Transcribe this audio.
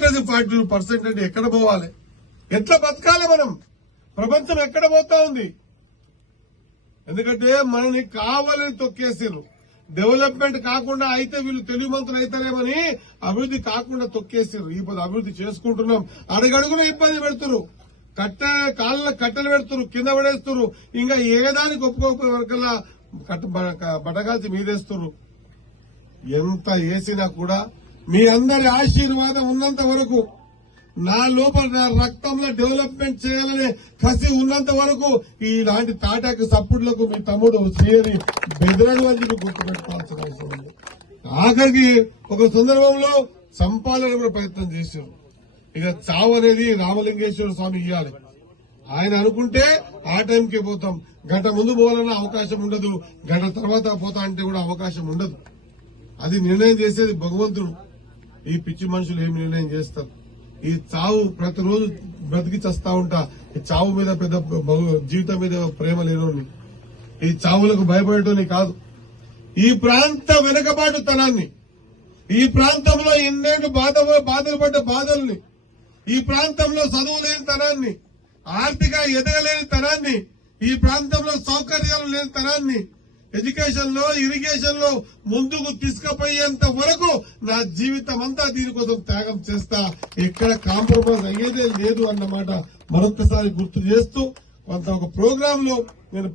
ఉంటుంది 42% అంటే ఎక్కడ పోవాలి? ఎట్లా బతకాలి మనం? ప్రపంచం ఎక్కడ పోతా ఉంది? ఎందుకంటే మనని కావాలని తొక్కేసారు. డెవలప్మెంట్ కాకుండా అయితే వీళ్ళు తెలివిమంతులు అవుతారేమని అభివృద్ధి కాకుండా తొక్కేసారు. ఇప్పుడు అభివృద్ధి చేసుకుంటున్నాం, అడుగడుగున ఇబ్బంది పెడుతున్నారు, కాళ్ళ కట్టెలు పెడుతున్నారు, కింద పడేస్తున్నారు. ఇంకా ఏదానికి ఒప్పుకోకపోయే వరకల్లా బటగాల్చి మీదేస్తున్నారు. ఎంత వేసినా కూడా మీ అందరి ఆశీర్వాదం ఉన్నంత వరకు, నా లోపల నా రక్తంలో డెవలప్మెంట్ చేయాలనే కసి ఉన్నంత వరకు ఇలాంటి తాటాకు సప్పుడులకు మీ తమ్ముడు శ్రీహరి బెదరడు అని చెప్పి గుర్తుపెట్టుకోవాల్సిన అవసరం ఉంది. ఆఖరికి ఒక సందర్భంలో సంపాదన కూడా ప్రయత్నం చేశారు. ఇక చావు అనేది రామలింగేశ్వర స్వామి ఇవ్వాలి. ఆయన అనుకుంటే ఆ టైంకి పోతాం. గంట ముందు పోవాలన్న అవకాశం ఉండదు, గంట తర్వాత పోతా అంటే కూడా అవకాశం ఉండదు. అది నిర్ణయం చేసేది భగవంతుడు. ఈ పిచ్చి మనుషులు ఏమి నిర్ణయం చేస్తారు? ఈ చావు ప్రతిరోజు బ్రతికి చస్తా ఉంటా. ఈ చావు మీద పెద్ద జీవితం మీద ప్రేమ లేనోని, ఈ చావులకు భయపడేటోని కాదు. ఈ ప్రాంత వెనుకబాటుతనాన్ని, ఈ ప్రాంతంలో ఇన్నేళ్లు బాధలు పడ్డ బాధల్ని, ఈ ప్రాంతంలో చదువు లేని తనాన్ని, ఆర్థిక ఎదగలేని తనాన్ని, ఈ ప్రాంతంలో సౌకర్యాలు లేని తనాన్ని, ఎడ్యుకేషన్ లో ఇరిగేషన్ లో ముందుకు తీసుకుపోయేంత వరకు నా జీవితం అంతా దీనికోసం త్యాగం చేస్తా. ఎక్కడ కాంప్రమైజ్ అయ్యేదే లేదు అన్నమాట మరొకసారి గుర్తు చేస్తూ కొంత ఒక ప్రోగ్రామ్ లో నేను